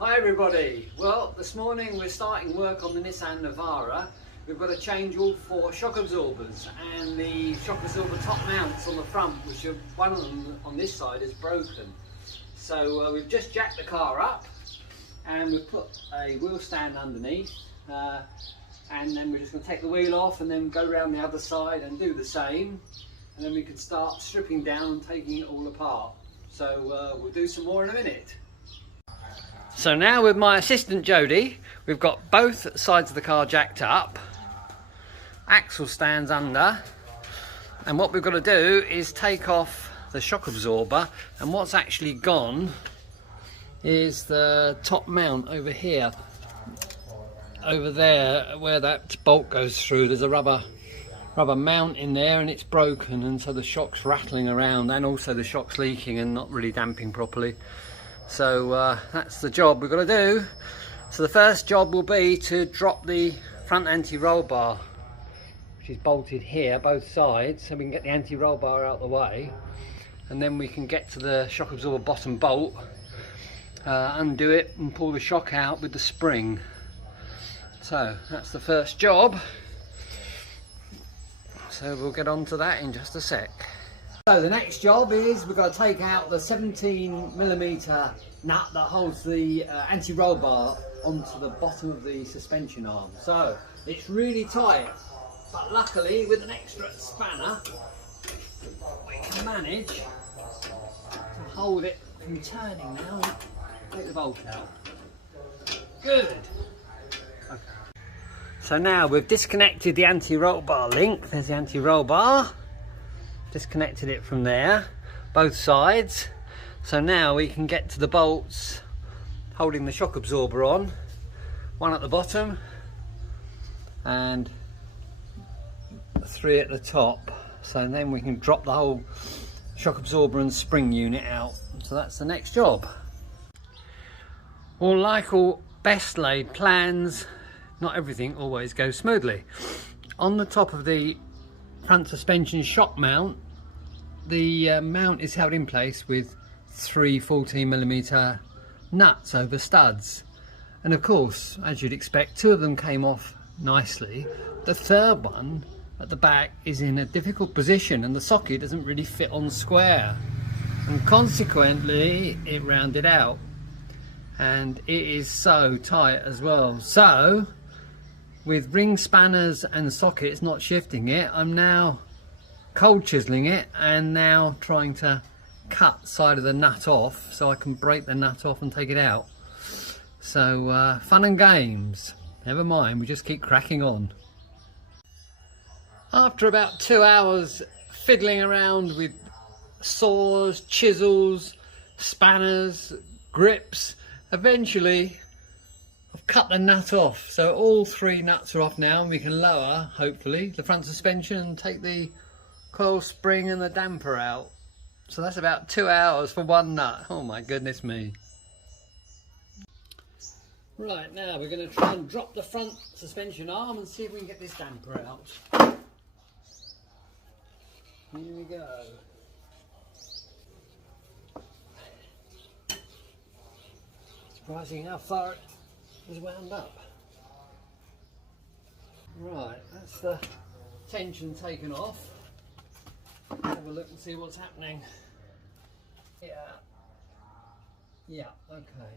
Hi everybody. Well, this morning we're starting work on the Nissan Navara. We've got to change all 4 shock absorbers, and the shock absorber top mounts on the front, which are, one of them on this side is broken. So we've just jacked the car up and we've put a wheel stand underneath, and then we're just going to take the wheel off and then go around the other side and do the same, and then we can start stripping down and taking it all apart. So we'll do some more in a minute. So now with my assistant Jody, we've got both sides of the car jacked up, axle stands under, and what we've got to do is take off the shock absorber, and what's actually gone is the top mount over here. Over there where that bolt goes through, there's a rubber mount in there and it's broken, and so the shock's rattling around and also the shock's leaking and not really damping properly. So that's the job we've got to do. So the first job will be to drop the front anti-roll bar, which is bolted here both sides, so we can get the anti-roll bar out of the way, and then we can get to the shock absorber bottom bolt, undo it and pull the shock out with the spring. So that's the first job, so we'll get on to that in just a sec. So the next job is we've got to take out the 17mm nut that holds the anti-roll bar onto the bottom of the suspension arm. So it's really tight, but luckily with an extra spanner we can manage to hold it from turning now. Take the bolt out. Good. Okay. So now we've disconnected the anti-roll bar link. There's the anti-roll bar. Disconnected it from there, both sides. So now we can get to the bolts holding the shock absorber on, one at the bottom and 3 at the top. So then we can drop the whole shock absorber and spring unit out. So that's the next job. Well, like all best laid plans, not everything always goes smoothly. On the top of the front suspension shock mount, the mount is held in place with 3 14mm nuts over studs, and of course, as you'd expect, 2 of them came off nicely. The third one at the back is in a difficult position and the socket doesn't really fit on square, and consequently it rounded out, and it is so tight as well. So with ring spanners and sockets not shifting it, I'm now cold chiseling it and now trying to cut side of the nut off so I can break the nut off and take it out. So fun and games, never mind, we just keep cracking on. After about 2 hours fiddling around with saws, chisels, spanners, grips, eventually I've cut the nut off. So all 3 nuts are off now, and we can lower, hopefully, the front suspension and take the coil spring and the damper out. So that's about 2 hours for 1 nut. Oh my goodness me. Right, now we're going to try and drop the front suspension arm and see if we can get this damper out. Here we go. Surprising how far it was wound up. Right, that's the tension taken off. Have a look and see what's happening. Yeah, okay.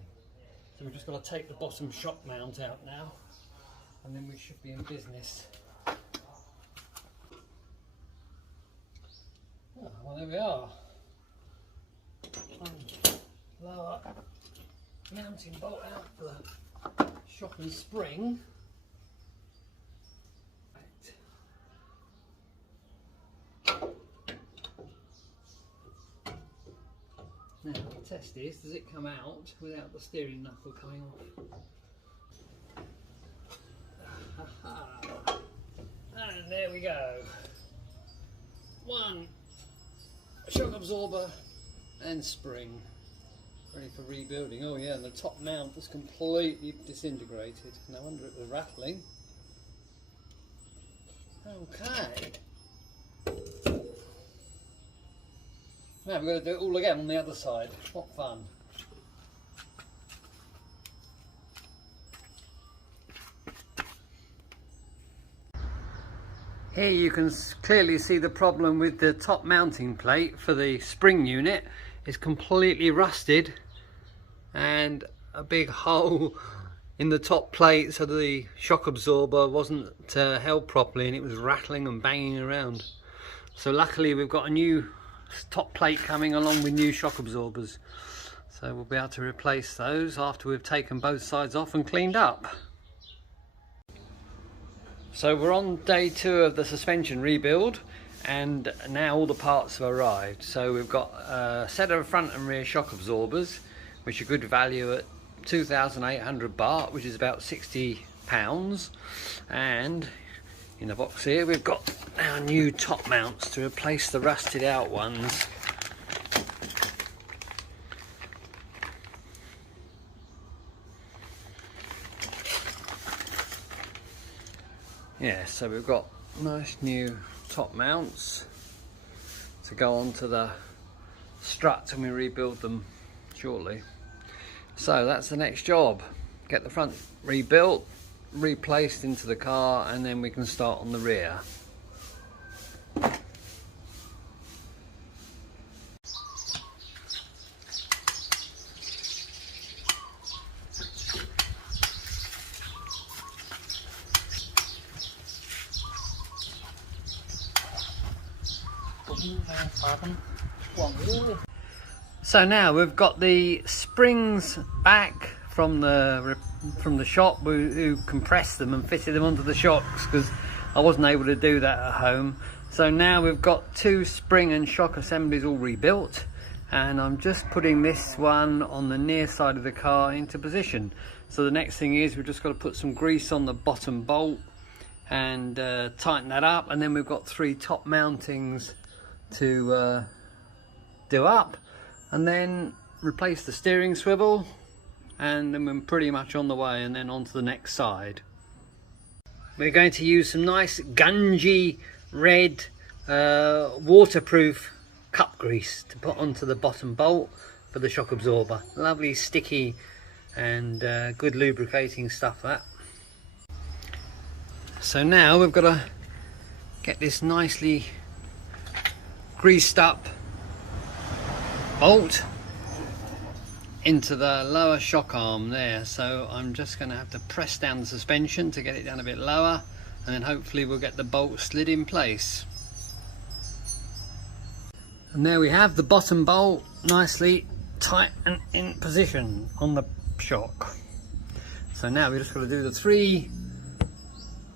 So we've just got to take the bottom shock mount out now, and then we should be in business. Oh, well, there we are. Lower mounting bolt out for the shock and spring. Now the test is, does it come out without the steering knuckle coming off? And there we go. 1 shock absorber and spring, ready for rebuilding. Oh yeah, and the top mount was completely disintegrated. No wonder it was rattling. Okay. Now we've got to do it all again on the other side. What fun. Here you can clearly see the problem with the top mounting plate for the spring unit. It's completely rusted and a big hole in the top plate, so the shock absorber wasn't held properly and it was rattling and banging around. So luckily we've got a new top plate coming along with new shock absorbers, so we'll be able to replace those after we've taken both sides off and cleaned up. So we're on day 2 of the suspension rebuild, and now all the parts have arrived. So we've got a set of front and rear shock absorbers, which are good value at 2,800 baht, which is about £60, and in the box here we've got our new top mounts to replace the rusted out ones. Yeah, so we've got nice new top mounts to go onto the struts when we rebuild them shortly. So that's the next job. Get the front rebuilt, replaced into the car, and then we can start on the rear. So now we've got the springs back from the shop who compressed them and fitted them onto the shocks, because I wasn't able to do that at home. So now we've got 2 spring and shock assemblies all rebuilt, and I'm just putting this one on the near side of the car into position. So the next thing is we've just got to put some grease on the bottom bolt and tighten that up, and then we've got 3 top mountings to do up, and then replace the steering swivel, and then we're pretty much on the way, and then on to the next side. We're going to use some nice gungy red waterproof cup grease to put onto the bottom bolt for the shock absorber. Lovely sticky and good lubricating stuff, that. So now we've got to get this nicely greased up bolt into the lower shock arm there. So I'm just going to have to press down the suspension to get it down a bit lower, and then hopefully we'll get the bolt slid in place. And there we have the bottom bolt nicely tight and in position on the shock. So now we've just got to do the 3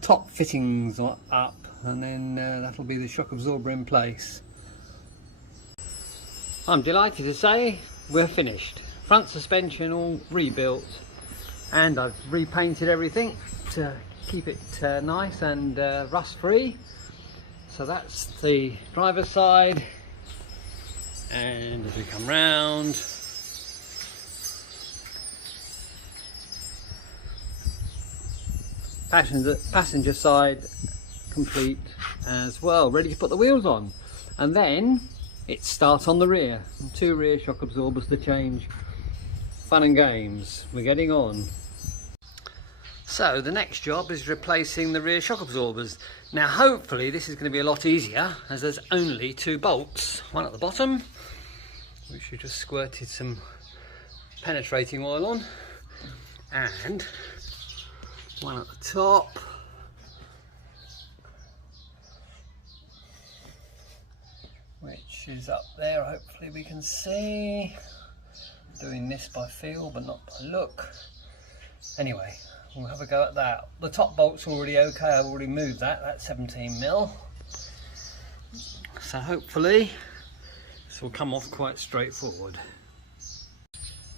top fittings up, and then that'll be the shock absorber in place. I'm delighted to say we're finished. Front suspension all rebuilt, and I've repainted everything to keep it nice and rust free. So that's the driver's side, and as we come round, passenger side complete as well, ready to put the wheels on. And then it's start on the rear. 2 rear shock absorbers to change. Fun and games, we're getting on. So the next job is replacing the rear shock absorbers. Now hopefully this is going to be a lot easier, as there's only 2 bolts. One at the bottom, which we just squirted some penetrating oil on, and one at the top, which is up there. Hopefully we can see. Doing this by feel but not by look. Anyway, we'll have a go at that. The top bolt's already okay, I've already moved that. That's 17mm. So hopefully this will come off quite straightforward.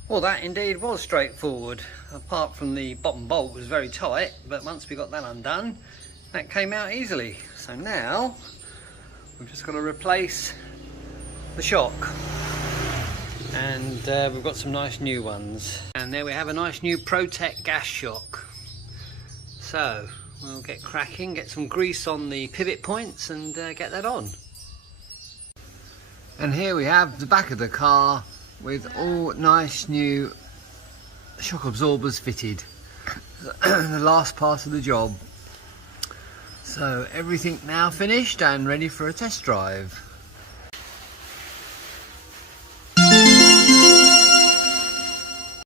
Well, that indeed was straightforward. Apart from the bottom bolt was very tight, but once we got that undone, that came out easily. So now we've just got to replace the shock, and we've got some nice new ones. And there we have a nice new Protect gas shock. So we'll get cracking, get some grease on the pivot points, and get that on. And here we have the back of the car with all nice new shock absorbers fitted. The last part of the job. So everything now finished and ready for a test drive.